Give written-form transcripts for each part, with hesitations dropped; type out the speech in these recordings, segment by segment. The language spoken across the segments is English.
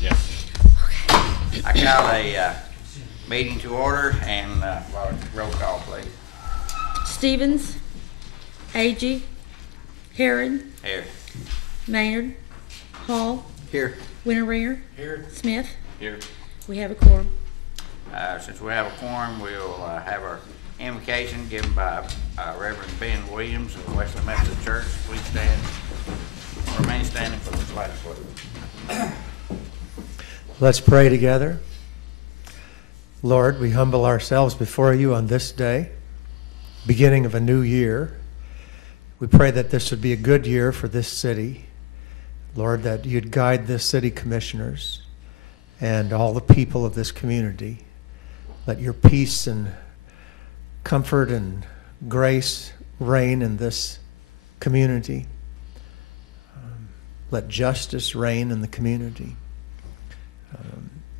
Yeah. I call a meeting to order and roll call, please. Stevens, Agee, Herod, Here. Maynard, Hall, Here. Winteringer, Here. Smith. Here. We have a quorum. Since we have a quorum, we'll have our invocation given by Reverend Ben Williams of Wesley Methodist Church. Please stand. Remain standing for the flag salute. Let's pray together. Lord, we humble ourselves before you on this day, beginning of a new year. We pray that this would be a good year for this city. Lord, that you'd guide the city commissioners and all the people of this community. Let your peace and comfort and grace reign in this community. Let justice reign in the community.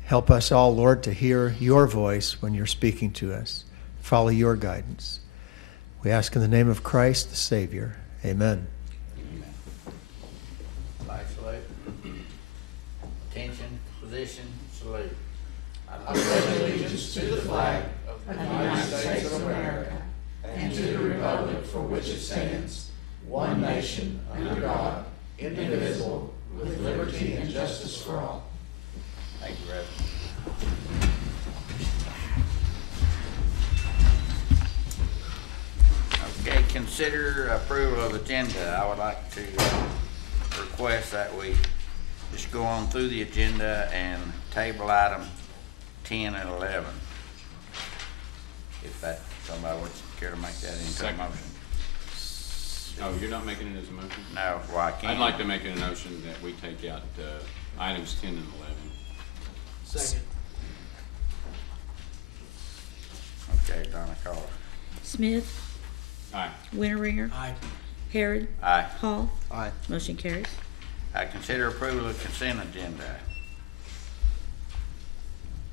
Help us all, Lord, to hear your voice when you're speaking to us. Follow your guidance. We ask in the name of Christ, the Savior. Amen. Flag salute. Attention, position, salute. I pledge allegiance to the flag of the United States of America and to the republic for which it stands, one nation, under God, indivisible, with liberty and justice for all. Thank you, Reverend. Okay, consider approval of agenda. I would like to request that we just go on through the agenda and table item 10 and 11. If that, somebody would care to make that into a Second. motion. Oh, you're not making it as a motion? No, well, I can't. I'd like to make it a notion that we take out items 10 and 11. Second. Okay, Donna Carter. Smith, Aye. Winteringer, Aye. Herod, Aye. Hall. Aye. Motion carries. I consider approval of consent agenda.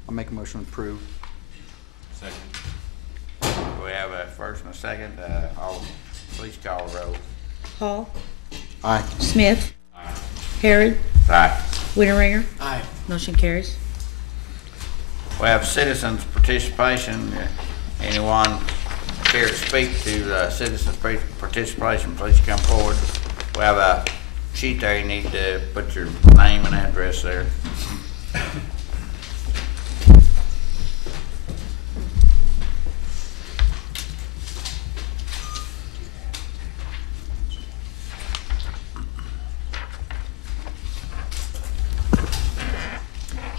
I'll make a motion to approve. Second. We have a first and a second. Please call the roll. Hall, Aye. Smith, Aye. Herod, Aye. Winteringer. Aye. Motion carries. We have citizens' participation. Anyone care to speak to citizens' participation, please come forward. We have a sheet there. You need to put your name and address there.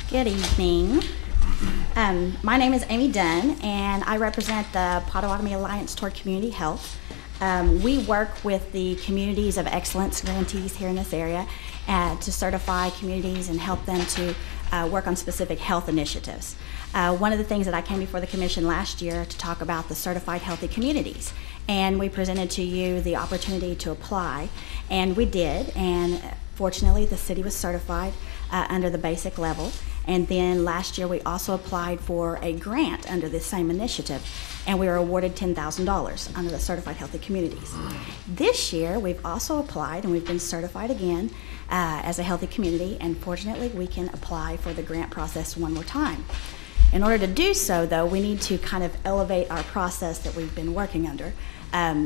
Good evening. My name is Amy Dunn, and I represent the Potawatomi Alliance toward Community Health. We work with the Communities of Excellence grantees here in this area to certify communities and help them to work on specific health initiatives. One of the things that I came before the Commission last year to talk about the Certified Healthy Communities, and we presented to you the opportunity to apply, and we did, and fortunately the city was certified under the basic level. And then last year we also applied for a grant under this same initiative, and we were awarded $10,000 under the Certified Healthy Communities. This year we've also applied and we've been certified again as a healthy community, and fortunately we can apply for the grant process one more time. In order to do so, though, we need to kind of elevate our process that we've been working under.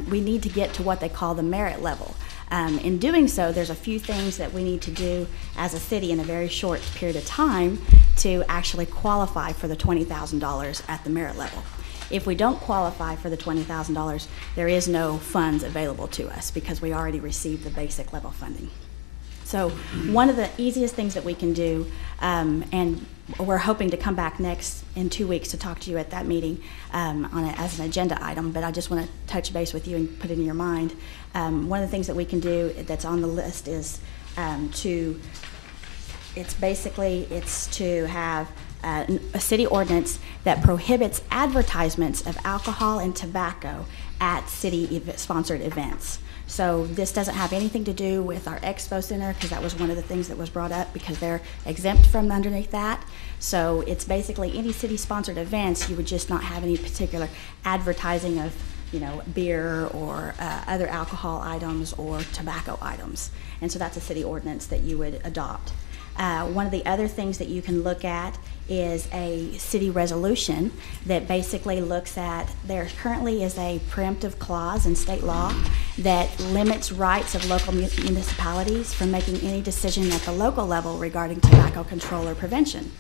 We need to get to what they call the merit level. In doing so, there's a few things that we need to do as a city in a very short period of time to actually qualify for the $20,000 at the merit level. If we don't qualify for the $20,000, there is no funds available to us because we already received the basic level funding. So one of the easiest things that we can do, and we're hoping to come back next in 2 weeks to talk to you at that meeting as an agenda item, but I just want to touch base with you and put it in your mind. One of the things that we can do that's on the list is to have a city ordinance that prohibits advertisements of alcohol and tobacco at city-sponsored events. So this doesn't have anything to do with our expo center, because that was one of the things that was brought up, because they're exempt from underneath that. So it's basically any city-sponsored events, you would just not have any particular advertising of beer or other alcohol items or tobacco items. And so that's a city ordinance that you would adopt. One of the other things that you can look at is a city resolution that basically looks at, there currently is a preemptive clause in state law that limits rights of local municipalities from making any decision at the local level regarding tobacco control or prevention.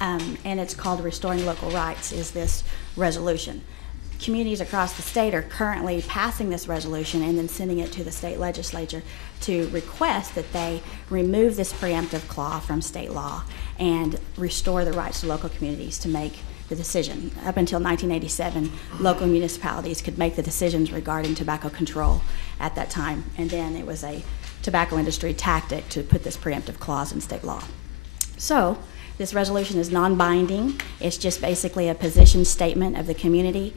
And it's called Restoring Local Rights is this resolution. Communities across the state are currently passing this resolution and then sending it to the state legislature to request that they remove this preemptive clause from state law and restore the rights to local communities to make the decision. Up until 1987, local municipalities could make the decisions regarding tobacco control at that time, and then it was a tobacco industry tactic to put this preemptive clause in state law. So, this resolution is non-binding. It's just basically a position statement of the community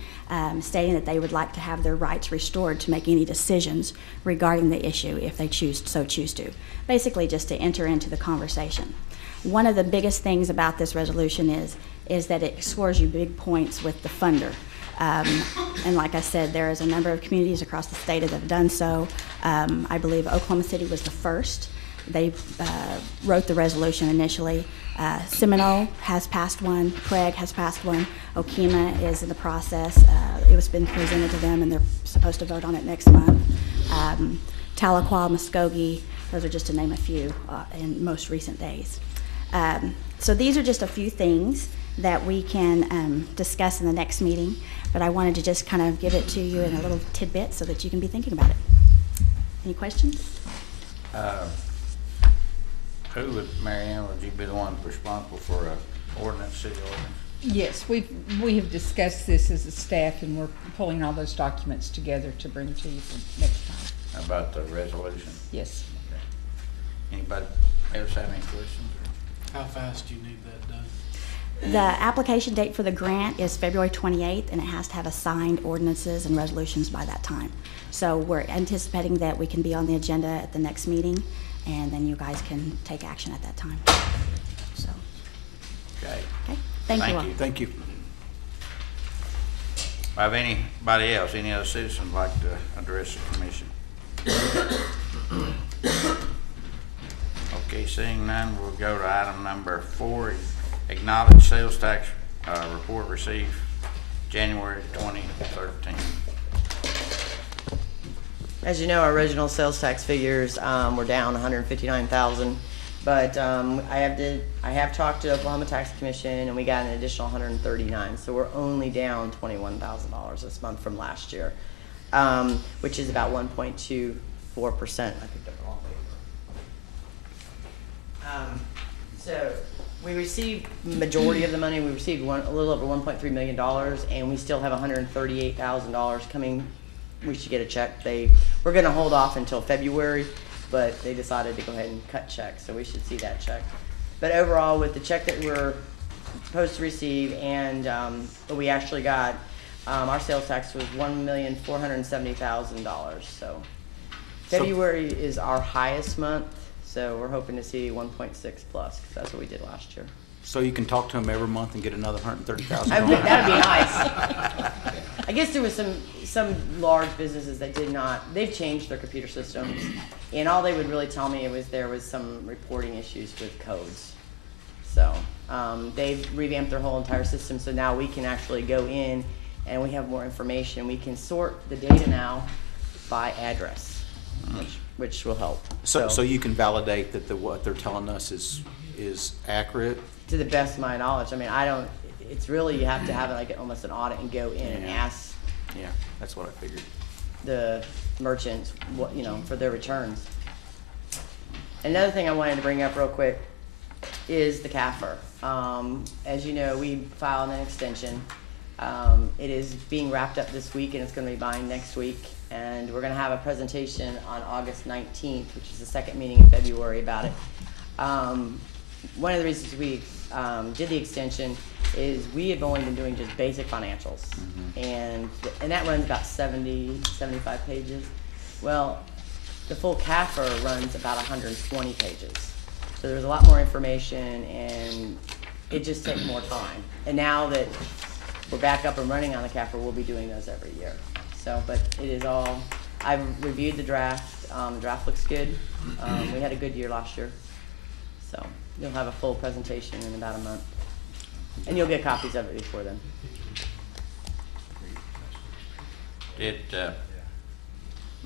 stating that they would like to have their rights restored to make any decisions regarding the issue if they choose to. Basically just to enter into the conversation. One of the biggest things about this resolution is that it scores you big points with the funder. And like I said, there is a number of communities across the state that have done so. I believe Oklahoma City was the first. They wrote the resolution initially. Seminole has passed one. Craig has passed one. Okemah is in the process. It was been presented to them, and they're supposed to vote on it next month. Tahlequah, Muskogee, those are just to name a few in most recent days. So these are just a few things that we can discuss in the next meeting, but I wanted to just kind of give it to you in a little tidbit so that you can be thinking about it. Any questions? Who would, Mary Ann, would you be the one responsible for city ordinance? Yes, we have discussed this as a staff, and we're pulling all those documents together to bring to you for next time. How about the resolution? Yes. Okay. Anybody else have any questions? How fast do you need that done? The application date for the grant is February 28th, and it has to have assigned ordinances and resolutions by that time. So we're anticipating that we can be on the agenda at the next meeting, and then you guys can take action at that time. So, Okay. okay, thank you all. Thank you. Have anybody else, any other citizens like to address the commission? Okay, seeing none, we'll go to item number 4, acknowledge sales tax report received January 2013. As you know, our original sales tax figures were down 159,000, but I have talked to Oklahoma Tax Commission, and we got an additional 139. So we're only down $21,000 this month from last year, which is about 1.24%. I think they're all paper. So we received majority of the money. We received a little over $1.3 million, and we still have $138,000 coming. We should get a check. We're going to hold off until February, but they decided to go ahead and cut checks, so we should see that check. But overall, with the check that we're supposed to receive and what we actually got, our sales tax was $1,470,000. So February is our highest month, so we're hoping to see 1.6 plus, because that's what we did last year. So you can talk to them every month and get another $130,000. That would be nice. I guess there was some large businesses that did not. They've changed their computer systems, and all they would really tell me was there was some reporting issues with codes. So they've revamped their whole entire system, so now we can actually go in and we have more information. We can sort the data now by address, which will help. So you can validate that what they're telling us is accurate? To the best of my knowledge. I mean, it's really, you have to have like almost an audit and go in and ask Yeah, that's what I figured. the merchants for their returns. Another thing I wanted to bring up real quick is the CAFR. As you know, we filed an extension. It is being wrapped up this week, and it's going to be binding next week. And we're going to have a presentation on August 19th, which is the second meeting in February, about it. One of the reasons we did the extension is we have only been doing just basic financials, and that runs about 75 pages. Well, the full CAFR runs about 120 pages. So there's a lot more information, and it just takes more time. And now that we're back up and running on the CAFR, we'll be doing those every year. So, but it is all, I've reviewed the draft. The draft looks good. We had a good year last year. So you'll have a full presentation in about a month. And you'll get copies of it before then. Did,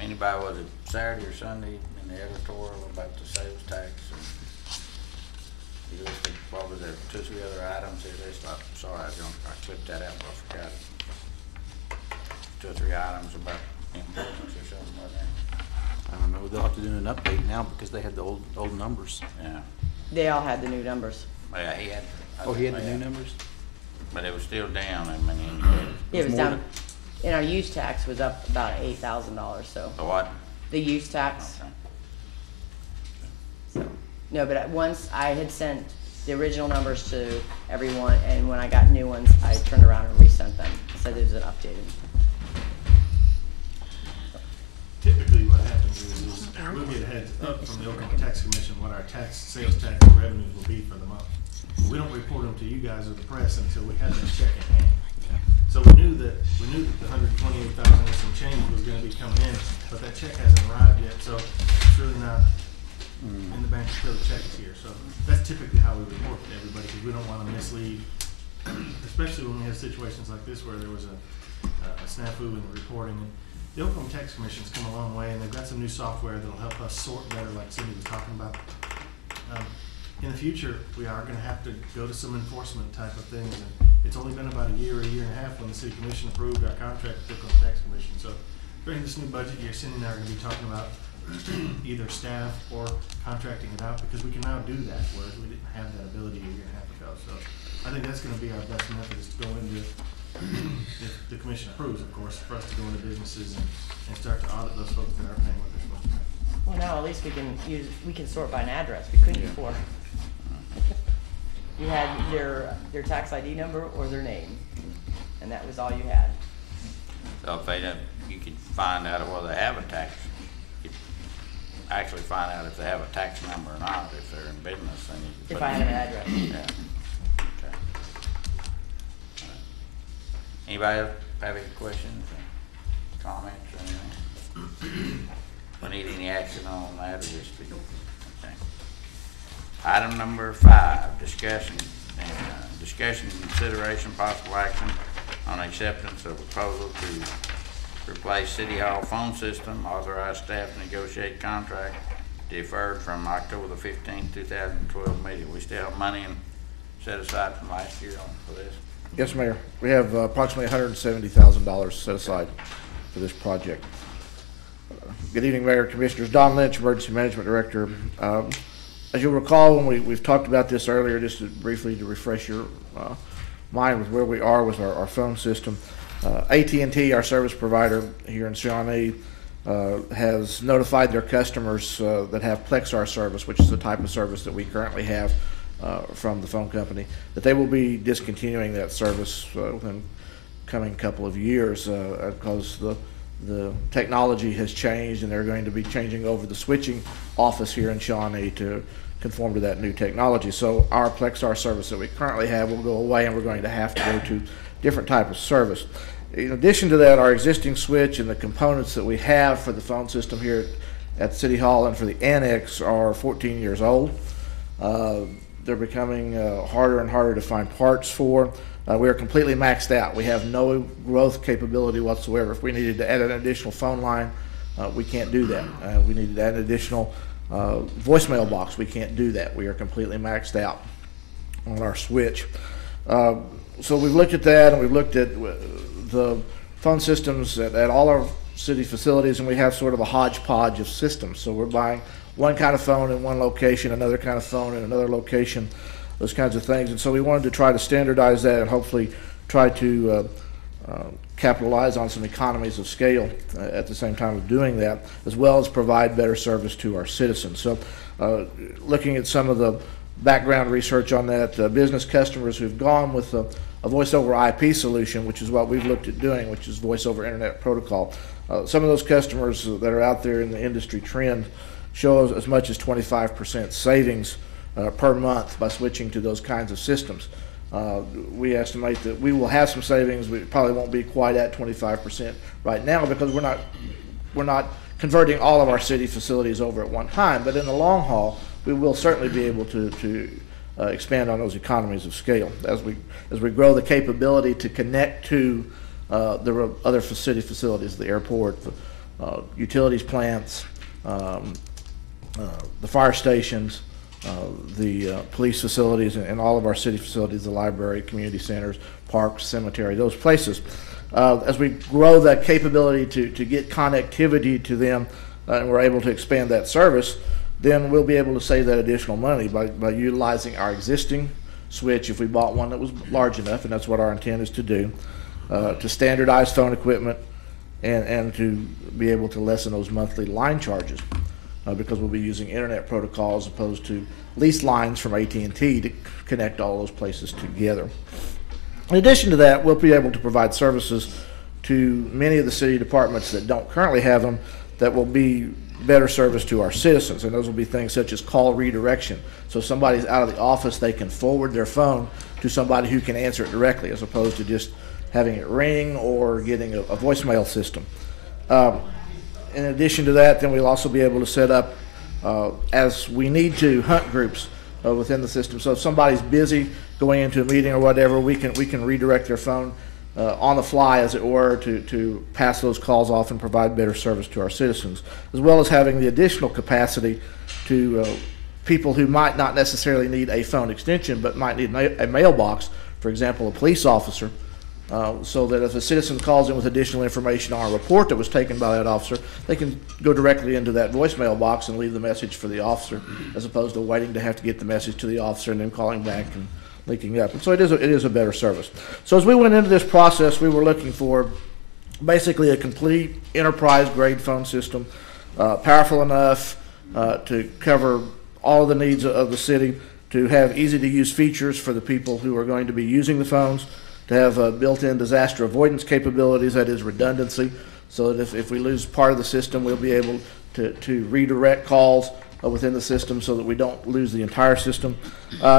anybody, was it Saturday or Sunday in the editorial about the sales tax? And you listed, what was there, 2 or 3 other items here? Sorry, I clipped that out, but I forgot it. 2 or 3 items about importance or something like that. I don't know, they'll have to do an update now because they had the old numbers. Yeah. They all had the new numbers. Yeah, he had. Oh, he had the new numbers? But it was still down, I mean, It was more down, and our use tax was up about $8,000, so. the what? The use tax. Okay. So, no, but once I had sent the original numbers to everyone, and when I got new ones, I turned around and resent them, said it was an updated. Typically, what happens is we'll get a heads up from the Oklahoma Tax Commission what our sales tax revenues will be for the month. We don't report them to you guys or the press until we have that check in hand. So we knew that the 128,000 and some change was going to be coming in, but that check hasn't arrived yet, so it's really not in the bank until the check is here. So that's typically how we report to everybody, because we don't want to mislead, especially when we have situations like this where there was a snafu in the reporting. And the Oklahoma Tax Commission's come a long way, and they've got some new software that'll help us sort better, like Cindy was talking about. In the future, we are going to have to go to some enforcement type of things, and it's only been about a year and a half when the City Commission approved our contract with the Oklahoma Tax Commission. So during this new budget year, Cindy and I are going to be talking about either staff or contracting it out, because we can now do that, whereas we didn't have that ability a year and a half ago. So I think that's going to be our best method, is to go into, if the commission approves, of course, for us to go into businesses and start to audit those folks that aren't paying what they're supposed to pay. Well, now at least we can sort by an address. We couldn't before. You had their tax ID number or their name, and that was all you had. So if they don't, you could find out whether they have a tax, you could actually find out if they have a tax number or not, if they're in business, then you could. If I had an address. Yeah. Okay. All right. Anybody else have any questions or comments or anything? We need any action on that, or just be, okay. Item number 5, discussion and consideration, possible action on acceptance of proposal to replace City Hall phone system, authorize staff to negotiate contract deferred from October the 15th, 2012 meeting. We still have money and set aside from last year for this? Yes, Mayor. We have approximately $170,000 set aside for this project. Good evening, Mayor, Commissioners. Don Lynch, Emergency Management Director. As you'll recall, when we've talked about this earlier, just briefly to refresh your mind with where we are with our phone system. AT&T, our service provider here in Shawnee, has notified their customers that have Plexar service, which is the type of service that we currently have from the phone company, that they will be discontinuing that service within the coming couple of years because the technology has changed, and they're going to be changing over the switching office here in Shawnee to conform to that new technology. So our Plexar service that we currently have will go away, and we're going to have to go to different type of service. In addition to that, our existing switch and the components that we have for the phone system here at City Hall and for the annex are 14 years old. They're becoming harder and harder to find parts for. We are completely maxed out. We have no growth capability whatsoever. If we needed to add an additional phone line, we can't do that. We needed to add an additional voicemail box. We can't do that. We are completely maxed out on our switch. So we've looked at that, and we've looked at the phone systems at all our city facilities, and we have sort of a hodgepodge of systems. So we're buying one kind of phone in one location, another kind of phone in another location, those kinds of things. And so we wanted to try to standardize that and hopefully try to capitalize on some economies of scale at the same time of doing that, as well as provide better service to our citizens. So looking at some of the background research on that, business customers who've gone with a voice over IP solution, which is what we've looked at doing, which is voice over internet protocol. Some of those customers that are out there in the industry trend show as much as 25% savings per month by switching to those kinds of systems. We estimate that we will have some savings. We probably won't be quite at 25% right now because we're not converting all of our city facilities over at one time. But in the long haul, we will certainly be able to expand on those economies of scale as we grow the capability to connect to the other city facilities, the airport, the utilities plants, the fire stations, the police facilities, and all of our city facilities, the library, community centers, parks, cemetery, those places. As we grow that capability to get connectivity to them, and we're able to expand that service, then we'll be able to save that additional money by utilizing our existing switch if we bought one that was large enough, and that's what our intent is to do, to standardize phone equipment and to be able to lessen those monthly line charges. Because we'll be using internet protocol as opposed to lease lines from AT&T to connect all those places together. In addition to that, we'll be able to provide services to many of the city departments that don't currently have them that will be better service to our citizens, and those will be things such as call redirection. So if somebody's out of the office, they can forward their phone to somebody who can answer it directly as opposed to just having it ring or getting a voicemail system. In addition to that, then we'll also be able to set up, as we need to, hunt groups within the system. So if somebody's busy going into a meeting or whatever, we can redirect their phone on the fly, as it were, to pass those calls off and provide better service to our citizens, as well as having the additional capacity to people who might not necessarily need a phone extension but might need a mailbox, for example, a police officer. So that if a citizen calls in with additional information on a report that was taken by that officer, they can go directly into that voicemail box and leave the message for the officer, as opposed to waiting to have to get the message to the officer and then calling back and linking up. And so it is a better service. So as we went into this process, we were looking for basically a complete enterprise-grade phone system, powerful enough to cover all of the needs of the city, to have easy-to-use features for the people who are going to be using the phones, to have built-in disaster avoidance capabilities, that is redundancy, so that if we lose part of the system, we'll be able to redirect calls within the system so that we don't lose the entire system.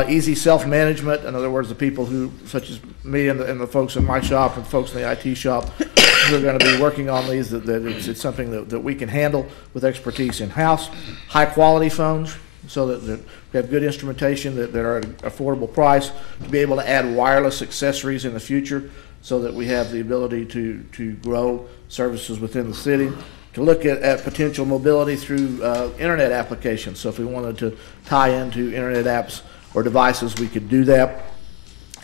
Easy self-management, in other words, the people who, such as me and the folks in my shop and folks in the IT shop, who are going to be working on these, that it's something that we can handle with expertise in-house. High-quality phones, so that we have good instrumentation that are at an affordable price, to be able to add wireless accessories in the future so that we have the ability to grow services within the city, to look at potential mobility through internet applications. So if we wanted to tie into internet apps or devices, we could do that,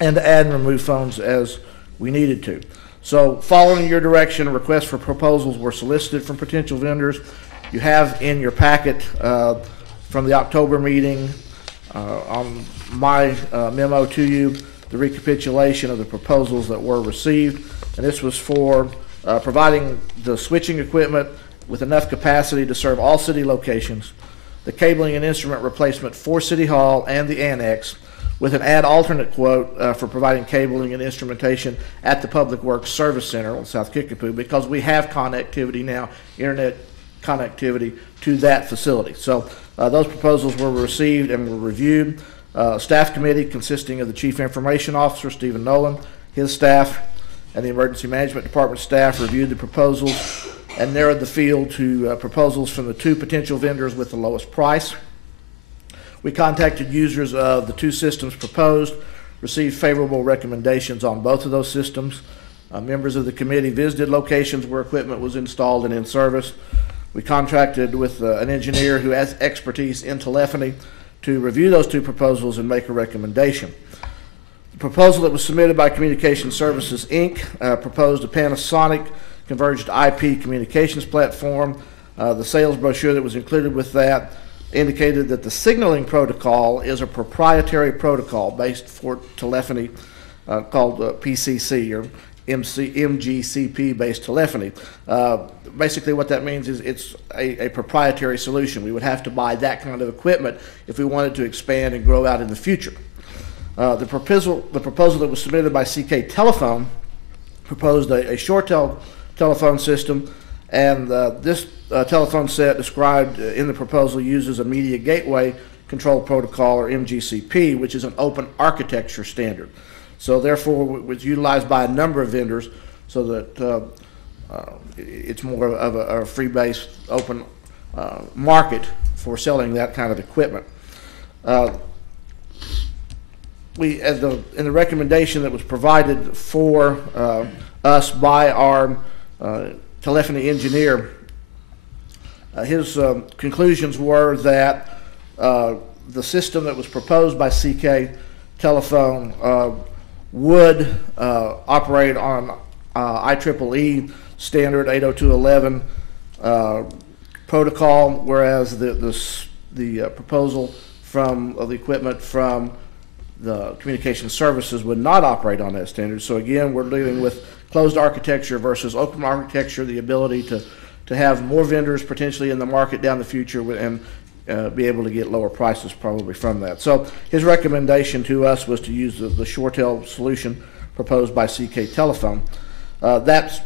and to add and remove phones as we needed to. So following your direction, requests for proposals were solicited from potential vendors. You have in your packet from the October meeting, on my memo to you, the recapitulation of the proposals that were received. And this was for providing the switching equipment with enough capacity to serve all city locations, the cabling and instrument replacement for City Hall and the annex, with an add alternate quote for providing cabling and instrumentation at the Public Works Service Center on South Kickapoo, because we have connectivity now, internet connectivity to that facility. So those proposals were received and were reviewed. Staff committee consisting of the Chief Information Officer, Stephen Nolan, his staff, and the Emergency Management Department staff reviewed the proposals and narrowed the field to proposals from the two potential vendors with the lowest price. We contacted users of the two systems proposed, received favorable recommendations on both of those systems. Members of the committee visited locations where equipment was installed and in service. We contracted with an engineer who has expertise in telephony to review those two proposals and make a recommendation. The proposal that was submitted by Communication Services, Inc. Proposed a Panasonic converged IP communications platform. The sales brochure that was included with that indicated that the signaling protocol is a proprietary protocol based for telephony called PCC, or MGCP-based telephony. Basically what that means is it's a proprietary solution. We would have to buy that kind of equipment if we wanted to expand and grow out in the future. The proposal that was submitted by CK Telephone proposed a short telephone system And this telephone set described in the proposal uses a Media Gateway Control Protocol, or MGCP, which is an open architecture standard. So therefore, it was utilized by a number of vendors so that it's more of a free-based open market for selling that kind of equipment. In the recommendation that was provided for us by our telephony engineer, his conclusions were that the system that was proposed by CK Telephone would operate on IEEE standard 802.11 protocol, whereas the proposal of the equipment from the communication services would not operate on that standard. So again, we're dealing with closed architecture versus open architecture, the ability to have more vendors potentially in the market down the future and be able to get lower prices probably from that. So his recommendation to us was to use the ShoreTel solution proposed by CK Telephone. That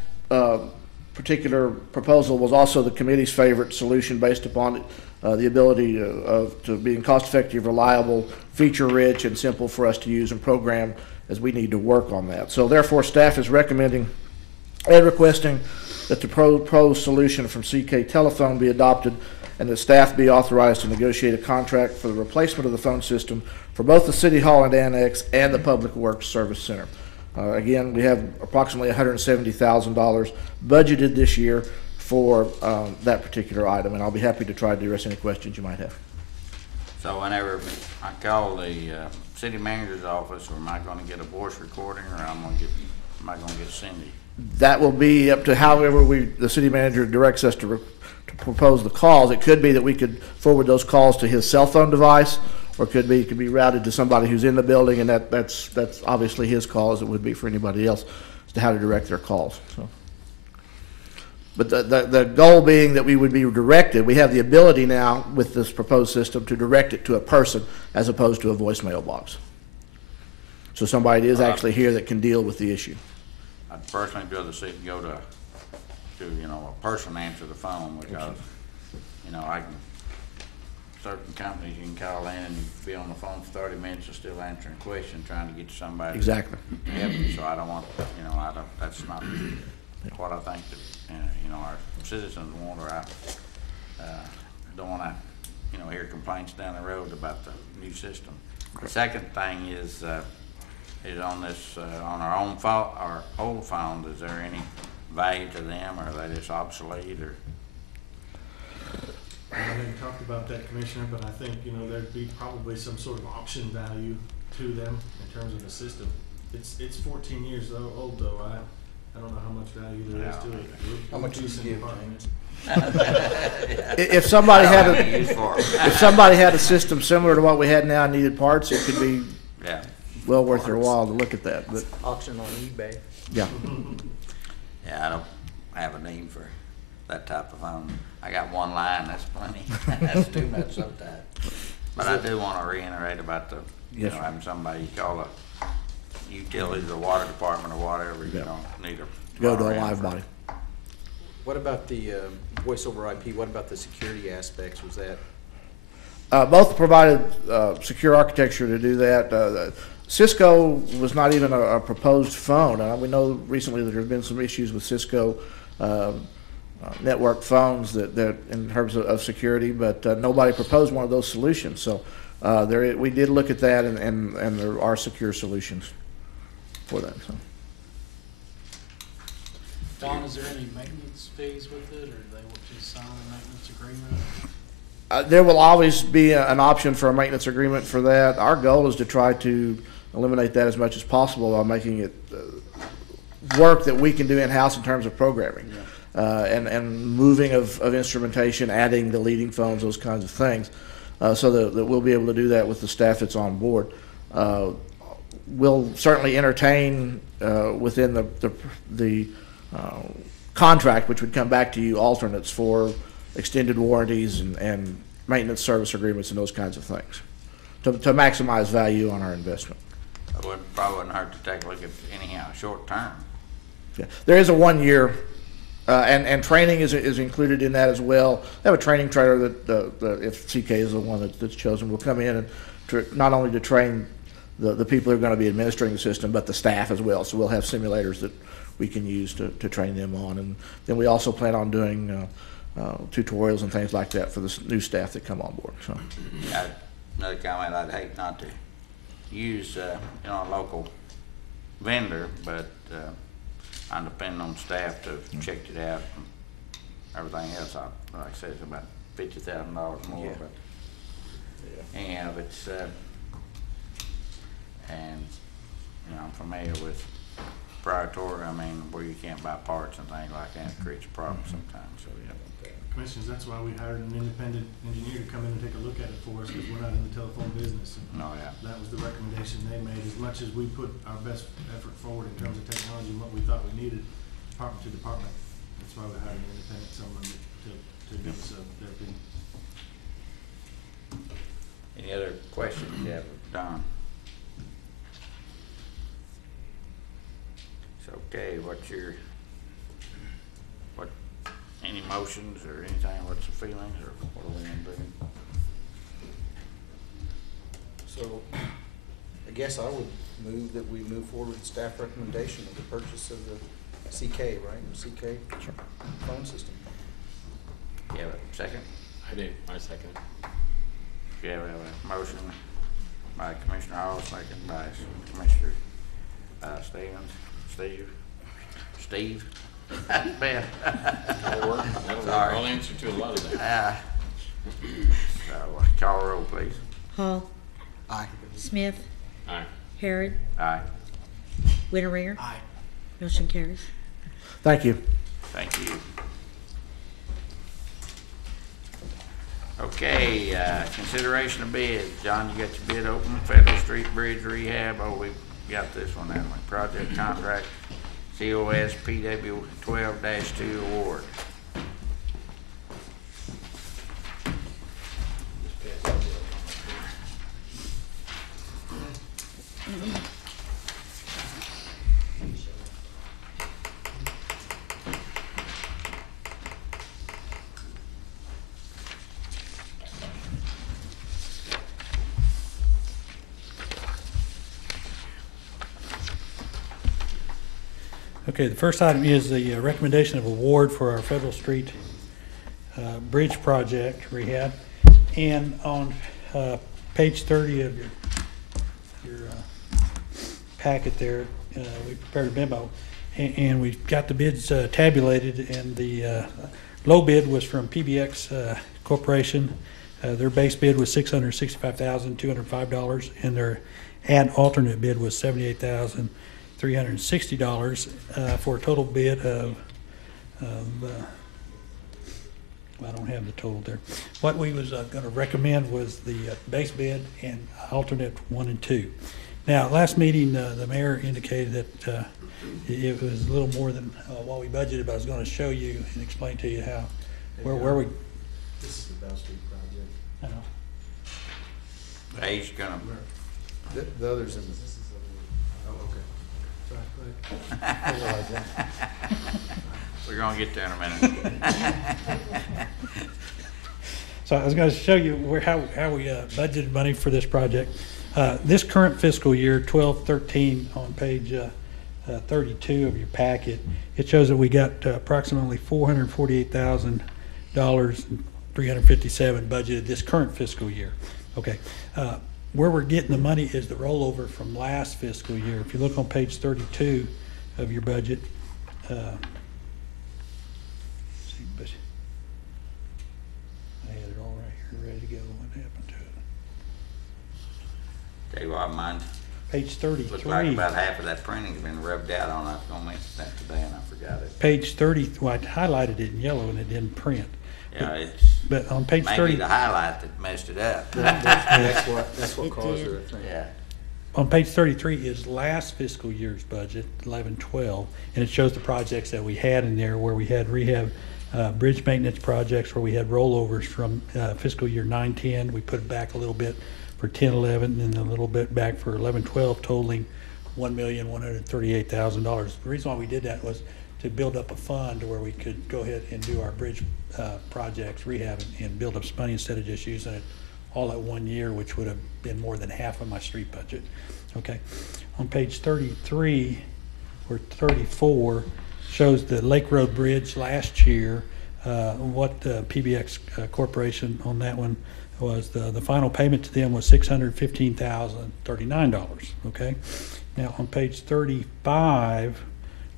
particular proposal was also the committee's favorite solution based upon the ability to being cost-effective, reliable, feature-rich, and simple for us to use and program as we need to work on that. So therefore, staff is recommending and requesting that the proposed solution from CK Telephone be adopted and that staff be authorized to negotiate a contract for the replacement of the phone system for both the City Hall and Annex and the Public Works Service Center. Again, we have approximately $170,000 budgeted this year for that particular item, and I'll be happy to try to address any questions you might have. So whenever I call the city manager's office, or am I gonna get a voice recording, or am I gonna get Cindy? That will be up to however the city manager directs us to propose the calls. It could be that we could forward those calls to his cell phone device, or it could be routed to somebody who's in the building, and that's obviously his call, as it would be for anybody else, as to how to direct their calls. So. But the goal being that we would be directed, we have the ability now with this proposed system to direct it to a person as opposed to a voicemail box. So somebody is actually here that can deal with the issue. I'd personally rather see it go to a person answer the phone, because, certain companies you can call in and be on the phone for 30 minutes and still answering questions, trying to get to somebody. Exactly. So I don't want, that's not what I think that, our citizens want, or I don't want to, hear complaints down the road about the new system. The second thing is on this, on our old phones, is there any value to them, or are they just obsolete, or? I haven't talked about that, Commissioner, but I think, there'd be probably some sort of option value to them in terms of the system. It's 14 years old though. I don't know how much value there is to it. How much do you give, If somebody had a system similar to what we had now and needed parts, it could be well worth their while to look at that. But Auction on eBay. yeah. Yeah, I don't have a need for that type of phone. I got one line, that's plenty. That's too much sometimes. But I do want to reiterate about having somebody call a utilities or water department or whatever, you don't need a. Go to a live body. What about the voice over IP? What about the security aspects? Was that? Both provided secure architecture to do that. Cisco was not even a proposed phone. We know recently that there have been some issues with Cisco network phones that in terms of security, but nobody proposed one of those solutions. So we did look at that, and there are secure solutions for that. So. Don, is there any maintenance fees with it, or do they want you to sign a maintenance agreement? There will always be an option for a maintenance agreement for that. Our goal is to try to eliminate that as much as possible by making it work that we can do in-house in terms of programming. And moving of instrumentation, adding, deleting phones, those kinds of things, so that we'll be able to do that with the staff that's on board. We'll certainly entertain within the contract, which would come back to you, alternates for extended warranties and maintenance service agreements and those kinds of things to maximize value on our investment. It probably wouldn't hurt to take a look at anyhow short term. Yeah. There is a 1 year And training is included in that as well. They have a training trailer that, if CK is the one that's chosen, will come in and not only to train the people who are going to be administering the system, but the staff as well. So we'll have simulators that we can use to train them on. And then we also plan on doing tutorials and things like that for the new staff that come on board. So. Another comment, I'd hate not to use, a local vendor, but, I'm depending on staff to check it out and everything else. Like I said, it's about $50,000 more, Yeah. but anyhow, it's, and, I'm familiar with Priority, where you can't buy parts and things like that, it creates a problem sometimes, so, yeah. Commissioners, that's why we hired an independent engineer to come in and take a look at it for us, because we're not in the telephone business. And Oh, yeah. that was the recommendation they made. As much as we put our best effort forward in terms of technology and what we thought we needed, department to department, that's why we hired an independent someone to give us their opinion. Any other questions you have, Don? It's okay, any motions or anything, what's the feelings, or what are we gonna do? So, I guess I would move that we move forward with the staff recommendation of the purchase of the CK, right? The CK phone system. You have a second? I do, I second. We have a motion by Commissioner Hall, second by Commissioner Steve. Beth. That'll work. Sorry. I'll answer to a lot of that. So, call roll, please. Hall. Aye. Smith. Aye. Harrod. Aye. Winteringer. Aye. Motion carries. Thank you. Thank you. Okay, consideration of bids. John, you got your bid open, Federal Street Bridge Rehab. Oh, we got this one, haven't we? Project contract, COS PW 12-2 award. Okay, the first item is the recommendation of award for our Federal Street Bridge Project rehab. And on page 30 of your packet there, we prepared a memo, and we've got the bids tabulated, and the low bid was from PBX Corporation. Their base bid was $665,205, and their ad alternate bid was $78,360 for a total bid of I don't have the total there. What we was going to recommend was the base bid and alternate 1 and 2. Now, last meeting, the mayor indicated that it was a little more than what we budgeted, but I was going to show you and explain to you how, where we. This is the Bell Street project. I know. He's gonna. The others in the. Oh, okay. Sorry, We're gonna get there in a minute. So I was going to show you how we budgeted money for this project. This current fiscal year, 12-13, on page 32 of your packet, it shows that we got approximately $448,000 and $357 budgeted this current fiscal year. Okay, where we're getting the money is the rollover from last fiscal year. If you look on page 32 of your budget. Ready to go. What happened to it? Tell you what, mine Page 33. looks like about half of that printing's been rubbed out on. I was gonna mention that today and I forgot it. Page 30. Well, I highlighted it in yellow and it didn't print. Yeah, it's But on page maybe 30, the highlight that messed it up. That's what It caused did. it, I think. Yeah. on page 33 is last fiscal year's budget, 11-12, and it shows the projects that we had in there where we had rehab, bridge maintenance projects where we had rollovers from fiscal year 9-10. We put it back a little bit for 10-11 and a little bit back for 11-12, totaling $1,138,000. The reason why we did that was to build up a fund to where we could go ahead and do our bridge projects, rehab, and build up some money instead of just using it all at 1 year, which would have been more than half of my street budget. Okay. On page 33 or 34 shows the Lake Road Bridge last year. What PBX Corporation on that one was, the final payment to them was $615,039. Okay. Now on page 35,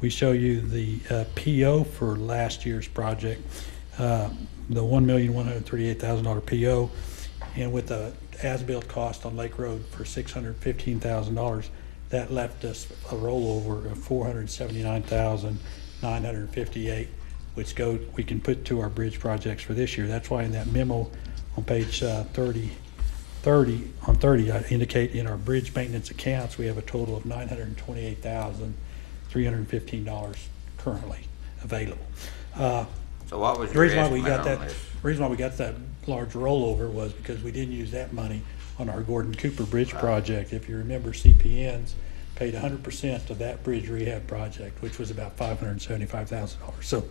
we show you the PO for last year's project, the $1,138,000 PO, and with the as-built cost on Lake Road for $615,000, that left us a rollover of $479,958, which we can put to our bridge projects for this year. That's why in that memo on page 30, I indicate in our bridge maintenance accounts we have a total of $928,315 currently available. So what was The your reason why we estimate got on that, this? reason why we got that large rollover was because we didn't use that money on our Gordon Cooper Bridge project. If you remember, CPNs paid 100% of that bridge rehab project, which was about $575,000. So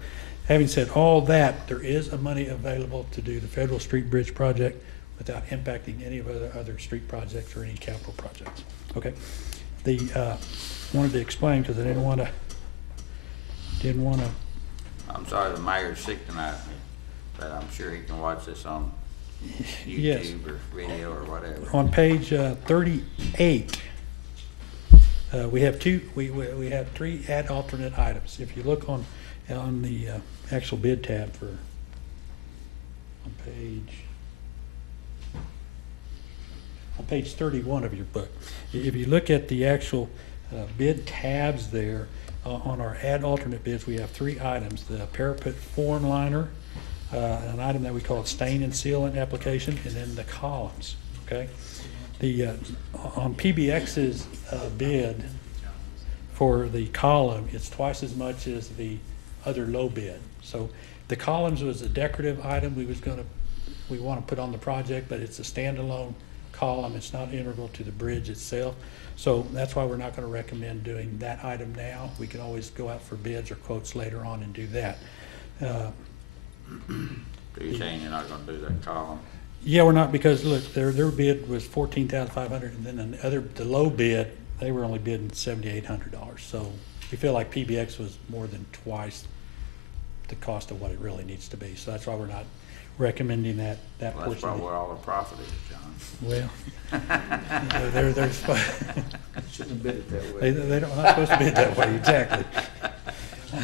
having said all that, there is a money available to do the Federal Street Bridge project without impacting any of other street projects or any capital projects. Okay. Wanted to explain because I didn't want to. I'm sorry, the mayor's sick tonight, but I'm sure he can watch this on Yes. YouTube or video or whatever. On page 38, we have we have 3 add alternate items. If you look on the actual bid tab on page 31 of your book, if you look at the actual bid tabs there, on our add alternate bids, we have 3 items: the parapet form liner, an item that we call stain and sealant application, and then the columns. Okay, on PBX's bid for the column, it's twice as much as the other low bid. So the columns was a decorative item we want to put on the project, but it's a standalone column. It's not integral to the bridge itself. So that's why we're not going to recommend doing that item now. We can always go out for bids or quotes later on and do that. So you're saying you're not gonna do that column? Yeah, we're not, because look, their bid was $14,500, and then the low bid, they were only bidding $7,800. So we feel like PBX was more than twice the cost of what it really needs to be. So that's why we're not recommending that Well, portion. that's probably where all the profit is, John. Well, Shouldn't have bid it that way. they're not supposed to bid that way, exactly.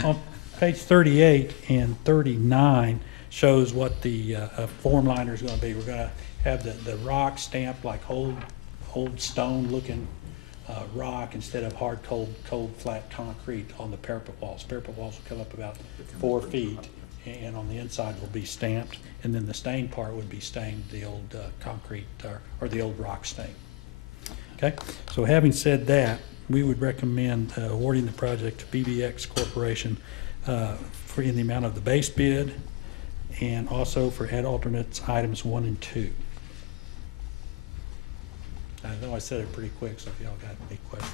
On page 38 and 39 shows what the form liner is going to be. We're going to have the rock stamped like old stone looking rock instead of hard, cold, flat concrete on the parapet walls. Parapet walls will come up about 4 feet, and on the inside will be stamped, and then the stain part would be stained the old concrete or the old rock stain. Okay, so having said that, we would recommend awarding the project to PBX Corporation in the amount of the base bid, and also for add alternates items 1 and 2. I know I said it pretty quick, so if y'all got any questions.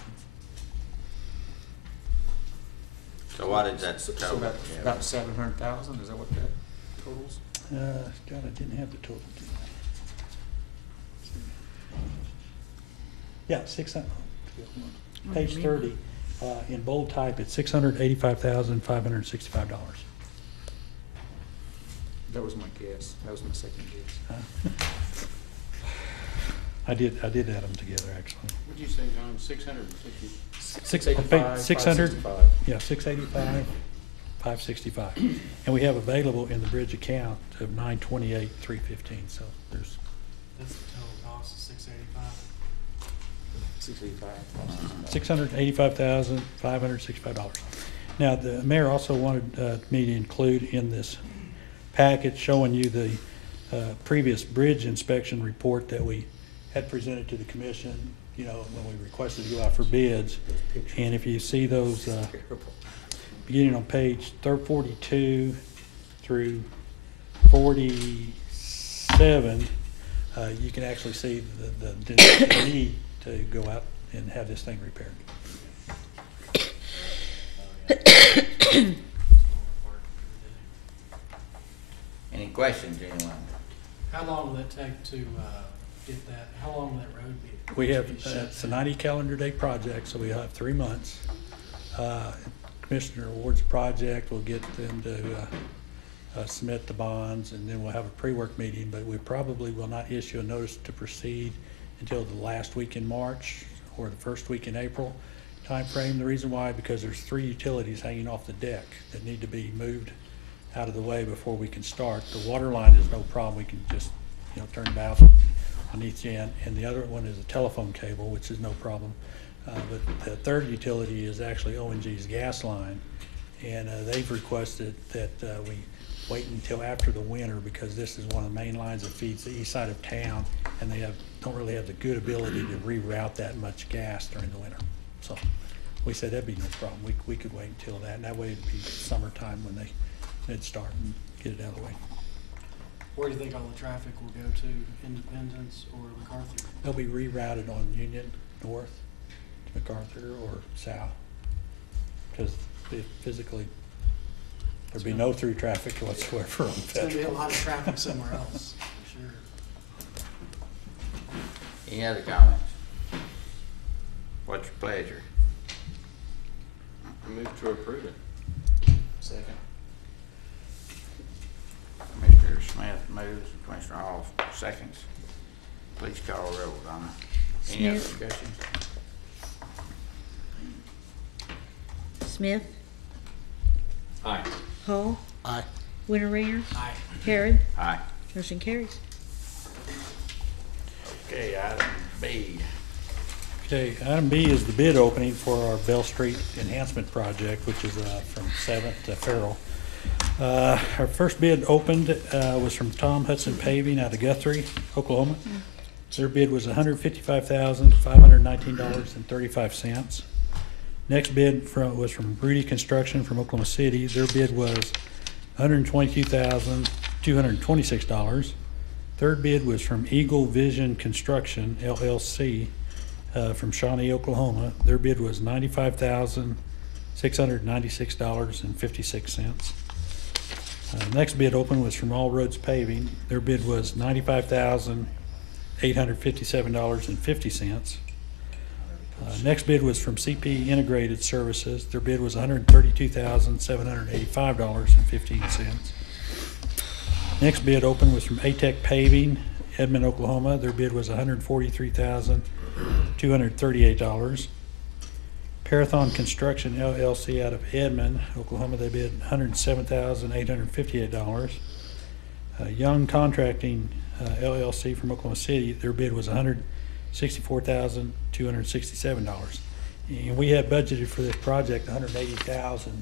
So what is that So total? about 700,000, is that what that totals? God, I didn't have the total. Yeah, 600. Page 30, in bold type, it's $685,565. That was my guess. That was my second guess. I did add them together, actually. What'd you say, John, 660? 685, 600, 565. yeah, 685, 565. And we have available in the bridge account of 928, 315, so there's, That's the total cost, 685. 685. $685,565. Now, the mayor also wanted me to include in this packet showing you the previous bridge inspection report that we had presented to the commission, you know, when we requested to go out for bids. And if you see those, beginning on page 42 through 47, you can actually see the need to go out and have this thing repaired. Any questions, anyone? How long will it take to get that, how long will that road be? We have, it's a 90 calendar day project, so we have 3 months. Commissioner awards the project, we'll get them to submit the bonds, and then we'll have a pre-work meeting, but we probably will not issue a notice to proceed until the last week in March or the first week in April timeframe. The reason why, because there's 3 utilities hanging off the deck that need to be moved out of the way before we can start. The water line is no problem, we can just, turn the valve on each end, and the other one is a telephone cable, which is no problem. But the third utility is actually ONG's gas line, and they've requested that we wait until after the winter, because this is one of the main lines that feeds the east side of town, and they don't really have the good ability to reroute that much gas during the winter. So we said that'd be no problem. We could wait until that, and that way it'd be summertime when they'd start and get it out of the way. Where do you think all the traffic will go to, Independence or MacArthur? They'll be rerouted on Union North to MacArthur or south, because physically there'd be no through traffic whatsoever on It's gonna be a Federal. lot of traffic somewhere else, for sure. Any other comments? What's your pleasure? Move to approve it. Second. Commissioner Smith moves, Commissioner Hall seconds. Please call the roll, Donna. Any other Smith. discussions? Smith, Aye. Hall, Aye. Winteringer, Aye. Harrod. Aye. Motion carries. Okay, item B. Okay, item B is the bid opening for our Bell Street Enhancement Project, which is from 7th to Farrell. Our first bid opened was from Tom Hudson Paving out of Guthrie, Oklahoma. Their bid was $155,519.35. Next bid was from Rudy Construction from Oklahoma City. Their bid was $122,226. Third bid was from Eagle Vision Construction, LLC, from Shawnee, Oklahoma. Their bid was $95,696.56. Next bid open was from All Roads Paving. Their bid was $95,857.50. Next bid was from CP Integrated Services. Their bid was $132,785.15. Next bid open was from ATEC Paving, Edmond, Oklahoma. Their bid was $143,238. Parathon Construction LLC out of Edmond, Oklahoma. They bid $107,858. Young Contracting LLC from Oklahoma City. Their bid was $164,267. And we had budgeted for this project $180,000.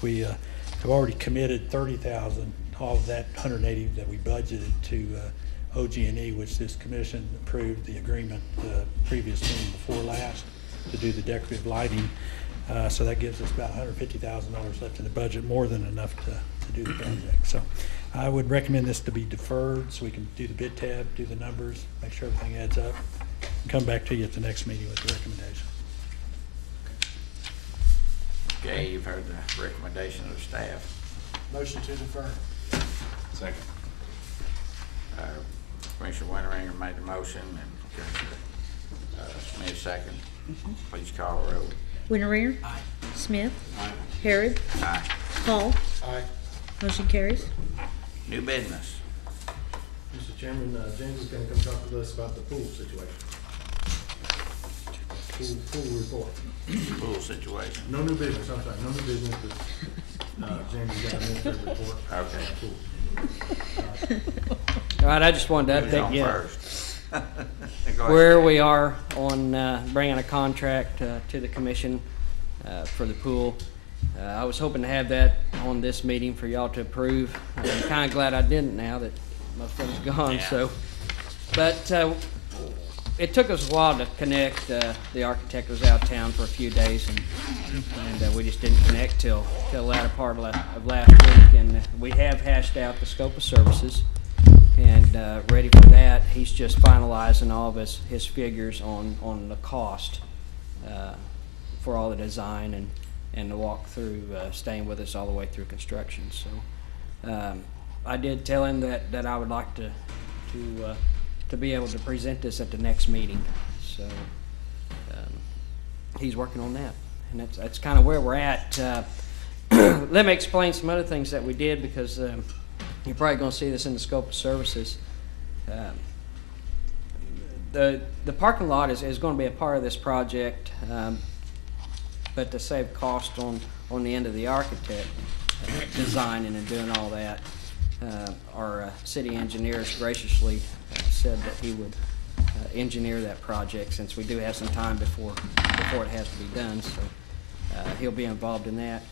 We have already committed $30,000 of that $180,000 that we budgeted to OG&E, which this commission approved the agreement previous meeting before last to do the decorative lighting. So that gives us about $150,000 left in the budget, more than enough to do the project. So I would recommend this to be deferred so we can do the bid tab, do the numbers, make sure everything adds up, and come back to you at the next meeting with the recommendation. Okay, you've heard the recommendation of the staff. Motion to defer. Second. Commissioner Winteringer made the motion, and Commissioner Smith second. Please call the roll. Winteringer. Aye. Smith, Aye. Harrod, Aye. Hall. Aye. Motion carries. New business. Mr. Chairman, James is gonna come talk to us about the pool situation. Pool report. Pool situation. No new business, I'm sorry, no new business, but, James has got an administrative report. Okay. Pool. All right, I just wanted to Who's update on you first? Go ahead, where James. we are on bringing a contract to the commission for the pool. I was hoping to have that on this meeting for y'all to approve. I'm kind of glad I didn't now that most of them's gone. Yeah. So, but it took us a while to connect. The architect was out of town for a few days, and we just didn't connect till the latter part of last week. And we have hashed out the scope of services and ready for that. He's just finalizing all of his figures on the cost for all the design and to walk through, staying with us all the way through construction. So I did tell him that I would like to be able to present this at the next meeting. So he's working on that, and that's kind of where we're at. Let me explain some other things that we did, because you're probably going to see this in the scope of services. The parking lot is going to be a part of this project, but to save cost on the end of the architect designing and doing all that, our city engineers graciously said that he would engineer that project, since we do have some time before it has to be done. So he'll be involved in that.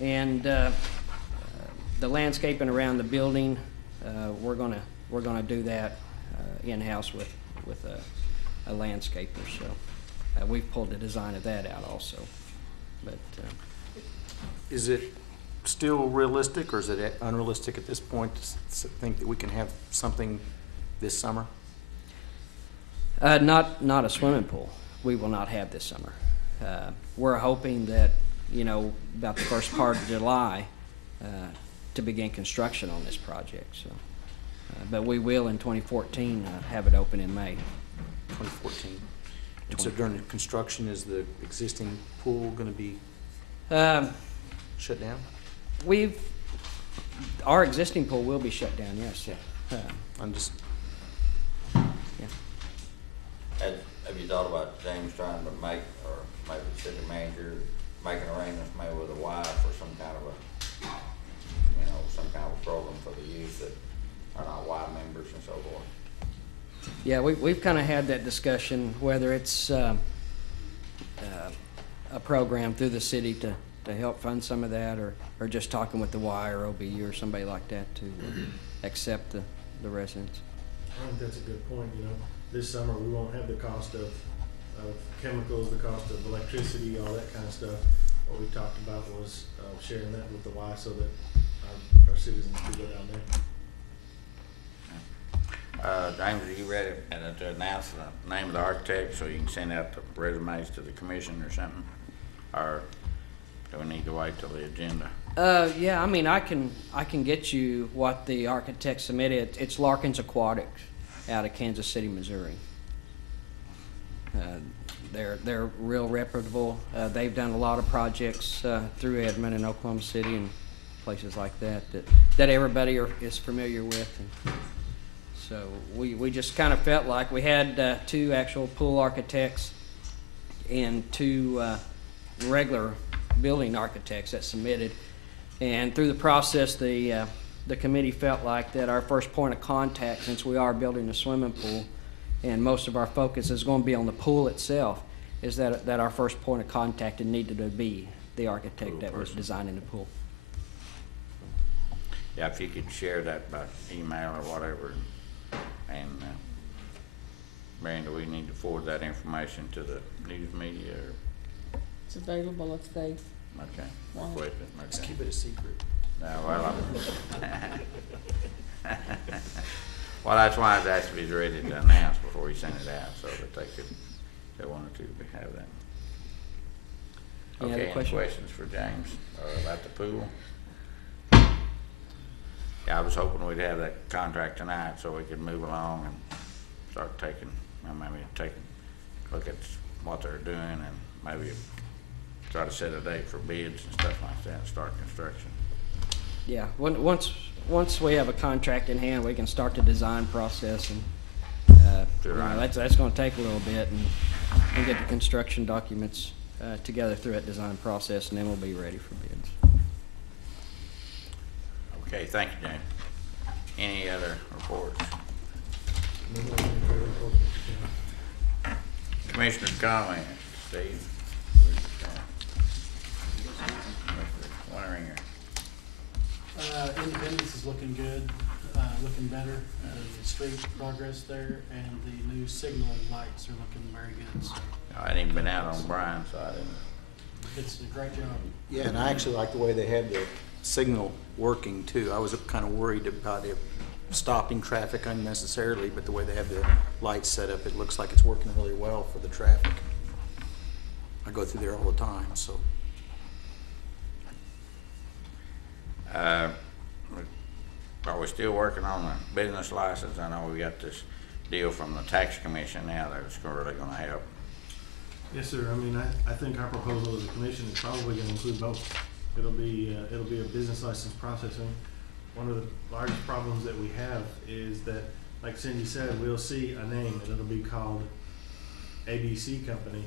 And the landscaping around the building, we're gonna do that in-house with a landscaper. So we've pulled the design of that out also. But Is it still realistic, or is it unrealistic at this point to think that we can have something this summer? not a swimming pool. We will not have this summer. We're hoping that, about the first part of July, to begin construction on this project. So, but we will in 2014 have it open in May. 2014. And so during the construction, is the existing pool going to be shut down? Our existing pool will be shut down, yes. I'm just. Have you thought about James trying to make, or maybe the city manager making arrangements maybe with a Y for some kind of a program for the youth that are not Y members and so forth? Yeah, we've kind of had that discussion, whether it's a program through the city to help fund some of that, or just talking with the Y or OBU or somebody like that to accept the residents. I think that's a good point. This summer we won't have the cost of chemicals, the cost of electricity, all that kind of stuff. What we talked about was sharing that with the Y so that our citizens could go down there. James, are you ready to announce the name of the architect so you can send out the resumes to the commission or something? Or do we need to wait till the agenda? Yeah, I can get you what the architect submitted. It's Larkins Aquatics out of Kansas City, Missouri. They're real reputable. They've done a lot of projects through Edmond and Oklahoma City and places like that everybody is familiar with. And so we just kind of felt like we had two actual pool architects and two regular building architects that submitted. And through the process, the committee felt like that our first point of contact, since we are building a swimming pool and most of our focus is going to be on the pool itself, is that our first point of contact needed to be the architect that was designing the pool. Yeah, if you could share that by email or whatever. And Brenda, we need to forward that information to the news media. It's available if they Okay. want. Wait, Let's okay. keep it a secret. No, well, well, that's why I was asking if he's ready to announce before he sent it out, so that they wanted to have that. Any other Okay, any questions for James about the pool? Yeah, I was hoping we'd have that contract tonight so we could move along and start look at what they're doing and maybe try to set a date for bids and stuff like that and start construction. Yeah, once we have a contract in hand, we can start the design process, and that's going to take a little bit, and we'll get the construction documents together through that design process, and then we'll be ready for bids. Okay, thank you, James. Any other reports? Commissioner's comments, Steve. Independence is looking good, looking better. The street progress there and the new signal lights are looking very good. So I hadn't even been out on Bryan, so I didn't. it's a great job. Yeah, and I actually like the way they had the signal working too. I was kind of worried about it stopping traffic unnecessarily, but the way they have the lights set up, it looks like it's working really well for the traffic. I go through there all the time, so. Are we still working on the business license? I know we got this deal from the tax commission now that's really gonna help. Yes, sir. I mean, I think our proposal as a commission is probably gonna include both. It'll be a business license processing. One of the largest problems that we have is that, like Cindy said, we'll see a name and it'll be called ABC Company,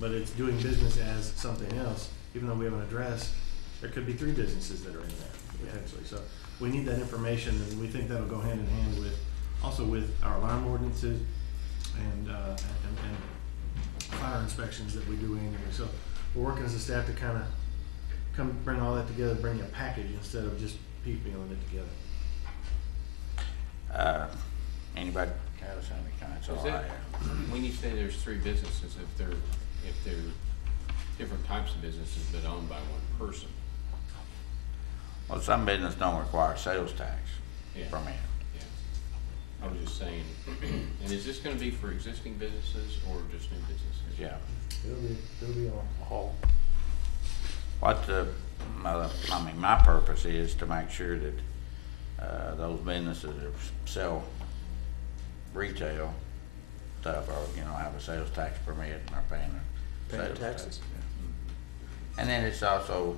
but it's doing business as something else. Even though we have an address, there could be 3 businesses that are in there potentially. So we need that information, and we think that'll go hand in hand with, also with our alarm ordinances and fire inspections that we do annually. So we're working as a staff to kind of bring all that together, bring a package instead of just piecemealing it together. Anybody else have any comments? Is that, when you say there's 3 businesses, if they're different types of businesses but owned by one person? Well, some business don't require sales tax permit. Yeah. I was just saying, and is this gonna be for existing businesses or just new businesses? Yeah. It'll be on all. What my purpose is to make sure that those businesses that sell retail stuff or, have a sales tax permit and are paying their sales taxes. And then it's also,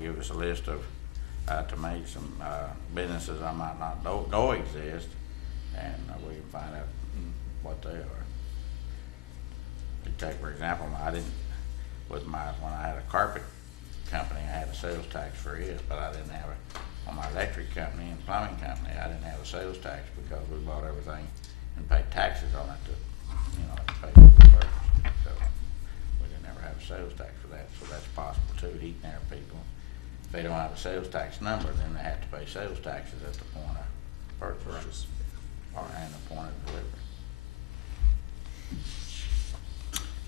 give us a list of, to make some businesses I might not know exist, and we can find out what they are. To take, for example, when I had a carpet company, I had a sales tax for it, but I didn't have on my electric company and plumbing company, I didn't have a sales tax because we bought everything and paid taxes on it to pay for the purchase. So we didn't ever have a sales tax for that, so that's possible too, heating their people. If they don't have a sales tax number, then they have to pay sales taxes at the point of purchase and the point of delivery.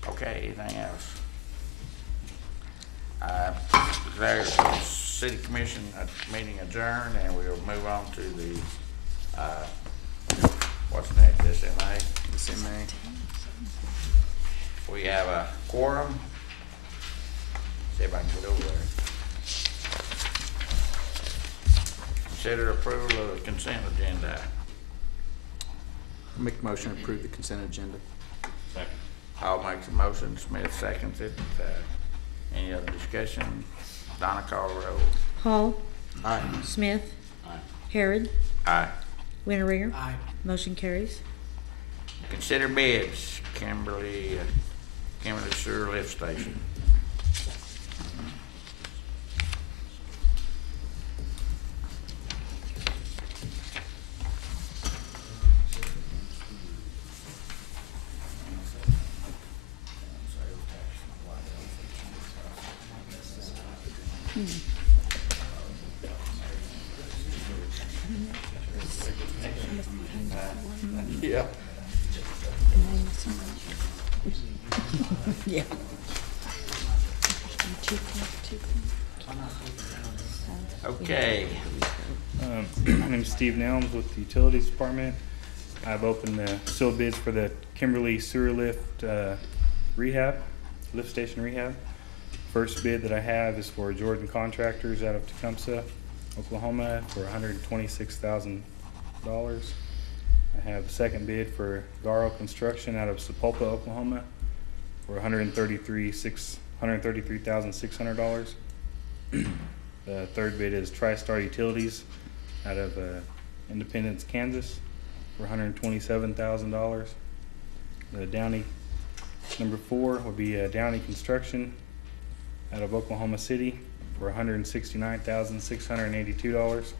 Okay, anything else? There's City Commission meeting adjourned, and we'll move on to the, what's next, SMA? SMA. We have a quorum. See if I can get over there. Consider approval of the consent agenda. Make a motion to approve the consent agenda. Second. Hall makes a motion, Smith seconds it. Any other discussion? Donna, call the roll. Hall. Aye. Smith. Aye. Harrod. Aye. Winteringer. Aye. Motion carries. Consider bids, Kimberly Sewer Lift Station. Yeah. Yeah. Okay. My name is Steve Nelms with the Utilities Department. I've opened the sealed bids for the Kimberly Sewer Lift lift station rehab. First bid that I have is for Jordan Contractors out of Tecumseh, Oklahoma for $126,000. I have a second bid for Garo Construction out of Sapulpa, Oklahoma for $133,600. The third bid is TriStar Utilities out of Independence, Kansas for $127,000. The Downey, number 4 would be Downey Construction out of Oklahoma City for $169,682.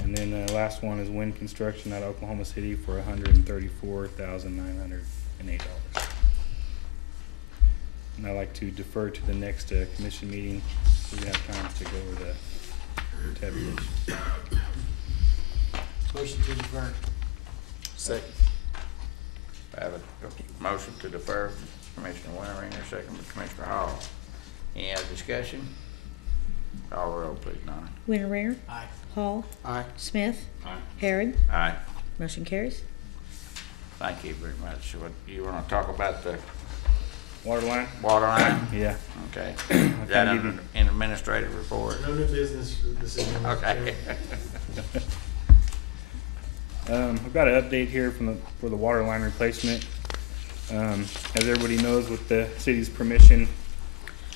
And then the last one is Wind Construction out of Oklahoma City for $134,908. And I'd like to defer to the next commission meeting so we can have time to go over the tabulation. Motion to defer. Second. I have a motion to defer, Commissioner Winteringer, second by Commissioner Hall. Any other discussion? Call the roll, please, Donna. Winteringer. Aye. Hall. Aye. Smith. Aye. Harrod. Aye. Motion carries. Thank you very much. What, you want to talk about the Water line? Water line? Yeah. Okay. I Is that can give under an administrative report? No new business this evening. Mr. Okay. Chairman. I've got an update here for the water line replacement. As everybody knows, with the city's permission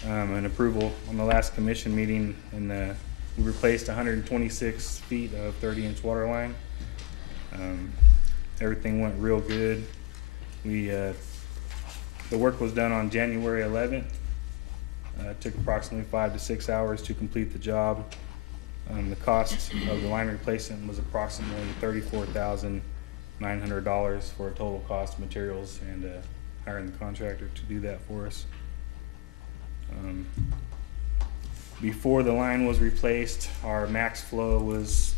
and approval on the last commission meeting, and we replaced 126 feet of 30-inch water line. Everything went real good. The work was done on January 11th. It took approximately 5 to 6 hours to complete the job. The cost of the line replacement was approximately $34,900 for a total cost of materials and hiring the contractor to do that for us. Before the line was replaced, our max flow was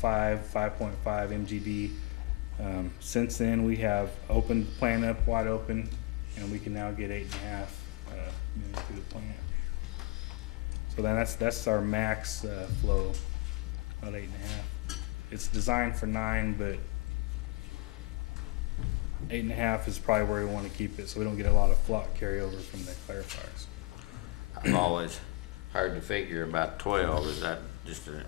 5.5 MGD. Since then, we have opened the plant up wide open, and we can now get 8.5 million through the plant. So then that's our max flow, about 8.5. It's designed for 9, but 8.5 is probably where we want to keep it, so we don't get a lot of flock carryover from the clarifiers. I've always heard the figure about 12. Is that just an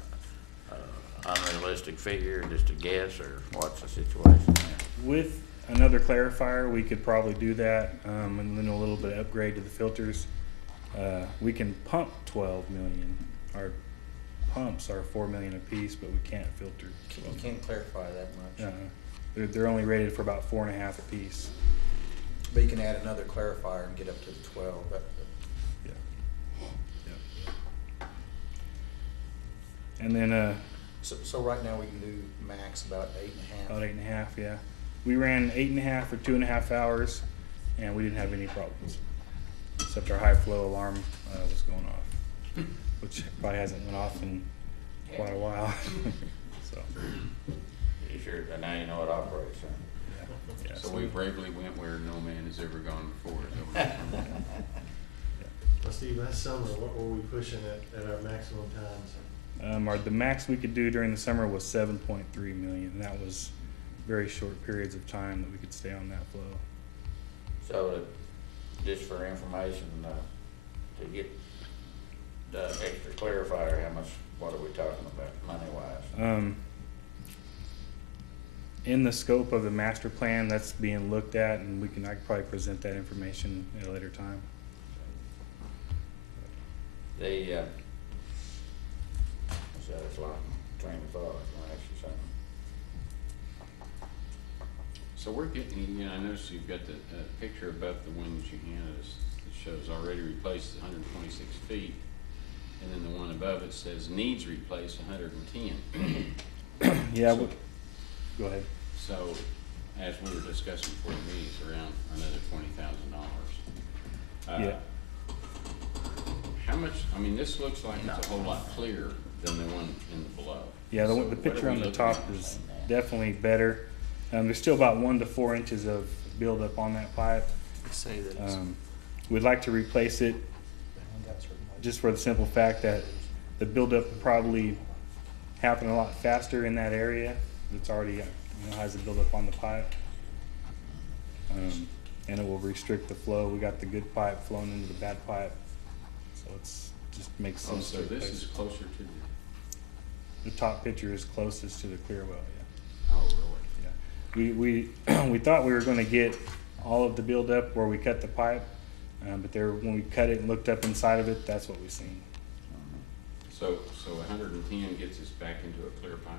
unrealistic figure, just a guess, or what's the situation there? With another clarifier, we could probably do that, and then a little bit of upgrade to the filters. We can pump 12 million. Our pumps are 4 million a piece, but we can't filter. You can't clarify that much. They're only rated for about 4.5 a piece. But you can add another clarifier and get up to the 12. And then So right now we can do max about 8.5. about 8.5, yeah. We ran 8.5 for 2.5 hours, and we didn't have any problems, except our high flow alarm was going off, which probably hasn't went off in quite a while. So. You sure? Now you know it operates, huh? Yeah, So we bravely went where no man has ever gone before. Is that what you're saying? Well, Steve, last summer, what were we pushing at our maximum times? The max we could do during the summer was 7.3 million, and that was very short periods of time that we could stay on that flow. So, just for information, to get the extra clarifier, how much, what are we talking about, money-wise? In the scope of the master plan, that's being looked at, and I could probably present that information at a later time. So it's like train of thought, I'll ask you something. So we're getting, I noticed you've got the picture above the one that you handed us that shows already replaced 126 feet. And then the one above it says needs replaced 110. Yeah, So- go ahead. So, as we were discussing before the meeting, it's around another $20,000. Yeah. How much, I mean, this looks like it's a whole lot clearer than the one in the below. Yeah, So the what are picture we on the looking top at? is definitely better. There's still about 1 to 4 inches of buildup on that pipe. Say that it's We'd like to replace it just for the simple fact that the buildup will probably happen a lot faster in that area. It's already has a buildup on the pipe, and it will restrict the flow. We got the good pipe flowing into the bad pipe, so it's just makes Oh, sense. so to this replace is it. closer to The top picture is closest to the clear well. oh, really? We thought we were going to get all of the buildup where we cut the pipe, but when we cut it and looked up inside of it, that's what we seen. So 110 gets us back into a clear pipe?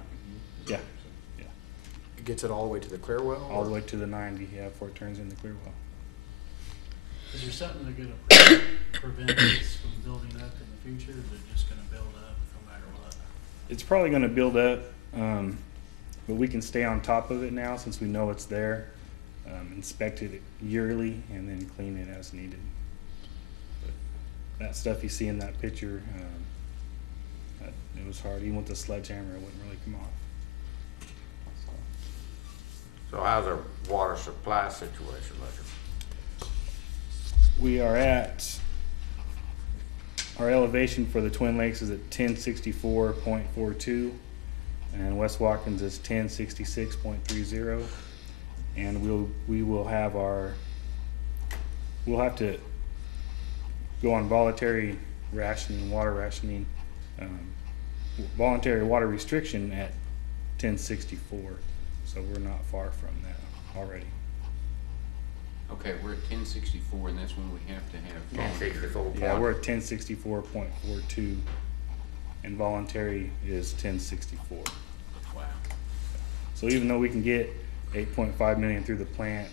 Is that Yeah. what you're saying? it gets it all the way to the clear well? All the way to the 90, yeah, before it turns into clear well. Is there something that's gonna prevent this from building up in the future, or is it just gonna build up no matter what? It's probably going to build up, but we can stay on top of it now since we know it's there. Inspect it yearly and then clean it as needed. But that stuff you see in that picture, it was hard. Even with the sledgehammer, it wouldn't really come off. So how's our water supply situation looking? We are at, our elevation for the Twin Lakes is at 1064.42, and West Watkins is 1066.30, and we will have our we'll have to go on voluntary rationing, water rationing, voluntary water restriction at 1064. So we're not far from that already. Okay, we're at 1064, and that's when we have to have. 1064. Yeah, we're at 1064.42, and voluntary is 1064. Wow. So even though we can get 8.5 million through the plant,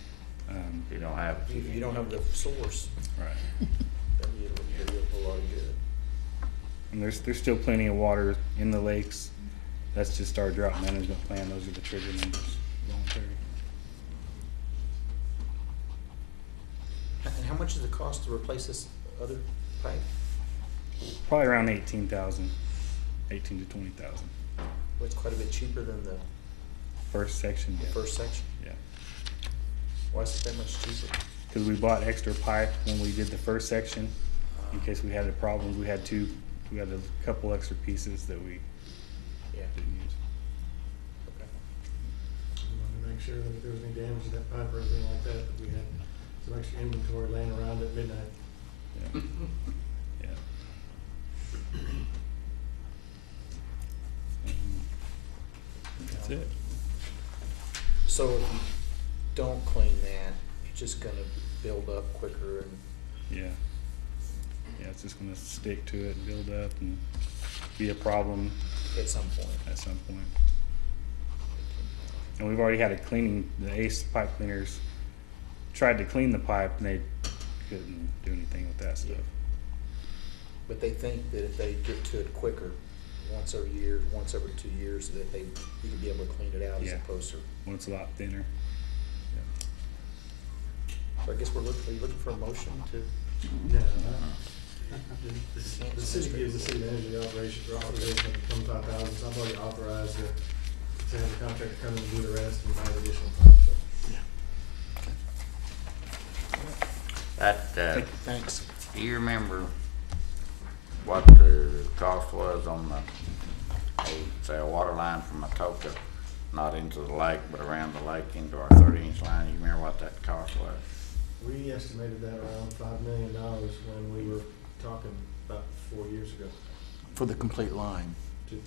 You don't have. If you don't have the source, right, then you don't do a whole lot of good. and there's still plenty of water in the lakes. That's just our drought management plan. Those are the trigger numbers. Voluntary. And how much does it cost to replace this other pipe? Probably around 18,000, 18 to 20,000. Well, it's quite a bit cheaper than the First section, yeah. first section. Yeah. Why is it that much cheaper? Because we bought extra pipe when we did the first section, in case we had a problem. We had a couple extra pieces that we Yeah. didn't use. Okay. We wanted to make sure that if there was any damage to that pipe or anything like that, that we had some extra inventory laying around at midnight. Yeah. Yeah. That's it. So if you don't clean that, it's just gonna build up quicker and Yeah. Yeah, it's just gonna stick to it and build up and be a problem at some point. at some point. And we've already had a cleaning, the ACE pipe cleaners tried to clean the pipe and they couldn't do anything with that stuff. But they think that if they get to it quicker, once every year, once every 2 years, that you can be able to clean it out as Yeah. opposed to. When it's a lot thinner. So I guess are you looking for a motion to? No, the city gives the city manager the authorization of $25,000, so I've already authorized to have the contractor come in and do the rest and buy the additional pipe, so. That, Thanks. do you remember what the cost was on say a water line from Atoka, not into the lake, but around the lake into our 30-inch line? You remember what that cost was? We estimated that around $5 million when we were talking about 4 years ago, For the complete line. to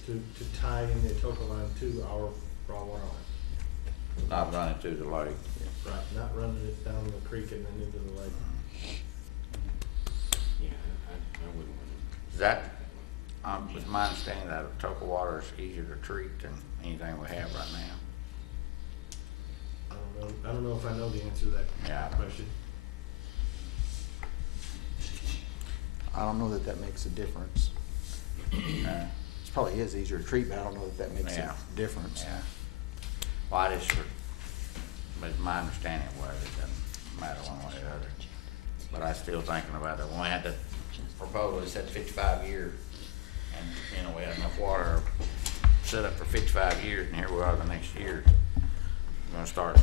tie in the Atoka line to our raw water line. Not running through the lake. Right, not running it down the creek and then into the lake. Yeah, I wouldn't want Is that, it's my understanding that Atoka water is easier to treat than anything we have right now. I don't know if I know the answer to that Yeah. question. I don't know that that makes a difference. It probably is easier to treat, but I don't know that that makes Yeah. a difference. Yeah. Well, I just, but my understanding was it doesn't matter one way or the other. But I still thinking about it. When we had the proposal, it said 55 years, and we had enough water set up for 55 years, and here we are the next year. We're gonna start.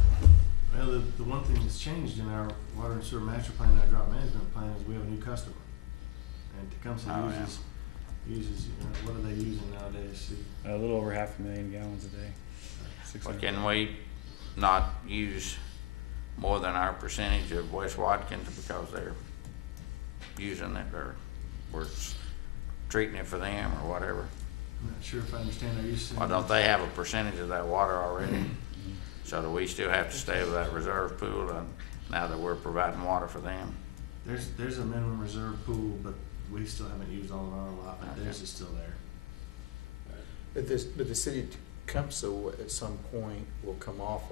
Well, the one thing that's changed in our water and sewer master plan and our drought management plan is we have a new customer. And Tecumseh Oh, yeah. uses, what are they using nowadays? See, A little over 500,000 gallons a day. Well, 600. can we not use more than our percentage of West Watkins because they're using it, or we're treating it for them or whatever? I'm not sure if I understand our use. Or don't they have a percentage of that water already? So do we still have to stay with that reserve pool now that we're providing water for them? There's a minimum reserve pool, but we still haven't used all of our allotment. Okay. Theirs is still there. But the city of Tecumseh at some point will come off,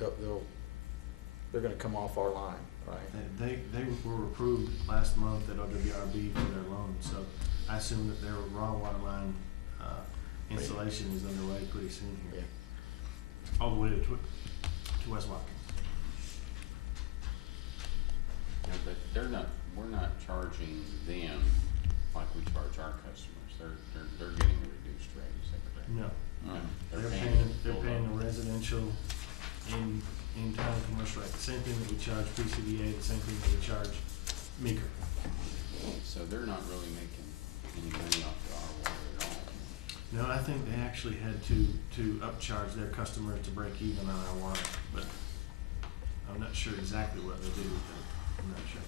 they're gonna come off our line, right? They were approved last month at OWRB for their loan, so I assume that their raw water line, installation is underway pretty soon here. All the way to West Watkins. to. No, but we're not charging them like we charge our customers. They're getting a reduced rate, is that correct? No, Mm. they're paying the residential in-town commercial rate, the same thing that we charge PCDA, the same thing that we charge Meeker. So they're not really making any money off of our water at all. No, I think they actually had to upcharge their customers to break even on our water, but I'm not sure exactly what they did with a nutshell.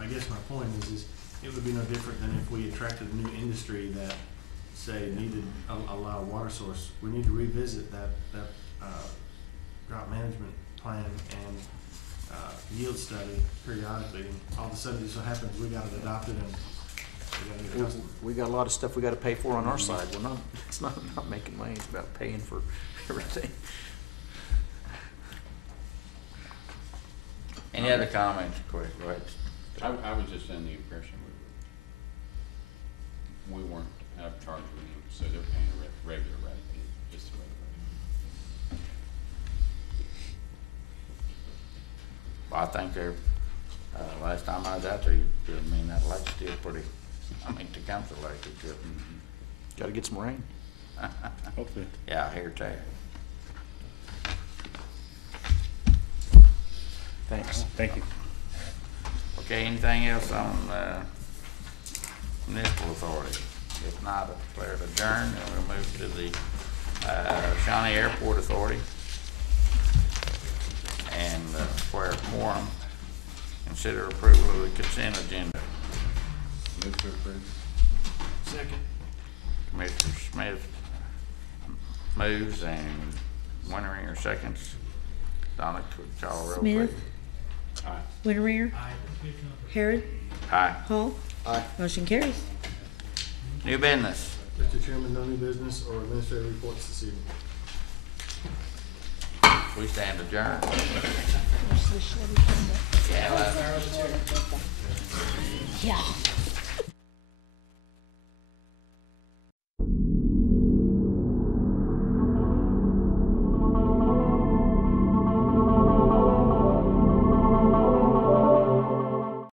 I guess my point is it would be no different than if we attracted a new industry that, say, needed a lot of water source. We need to revisit that drought management plan and yield study periodically. And all of a sudden, it just so happens we got it adopted and we got a new customer. We got a lot of stuff we gotta pay for on our side. We're not, it's not making money, it's about paying for everything. Any other comments, quick, go ahead. I was just under the impression we weren't out of charge with them, so they're paying a regular rate, just a regular rate. Well, I think they're, last time I was out there, I mean, that lake's still pretty, I mean, to come to the lake, it's good. Gotta get some rain. Hopefully. Yeah, here too. Thanks. Thank you. Okay, anything else on, municipal authority? If not, I declare it adjourned, and we'll move to the, Shawnee Airport Authority. And, where quorum, consider approval of the consent agenda. Move to approve. Second. Commissioner Smith moves and Winteringer seconds. Donna, could you call the roll, Smith, please? Aye. Winteringer, Harrod, Aye. Hall. Aye. Motion carries. New business. Mr. Chairman, no new business or administrative reports this evening. We stand adjourned. There's the Chevy. Yeah, well, Yeah.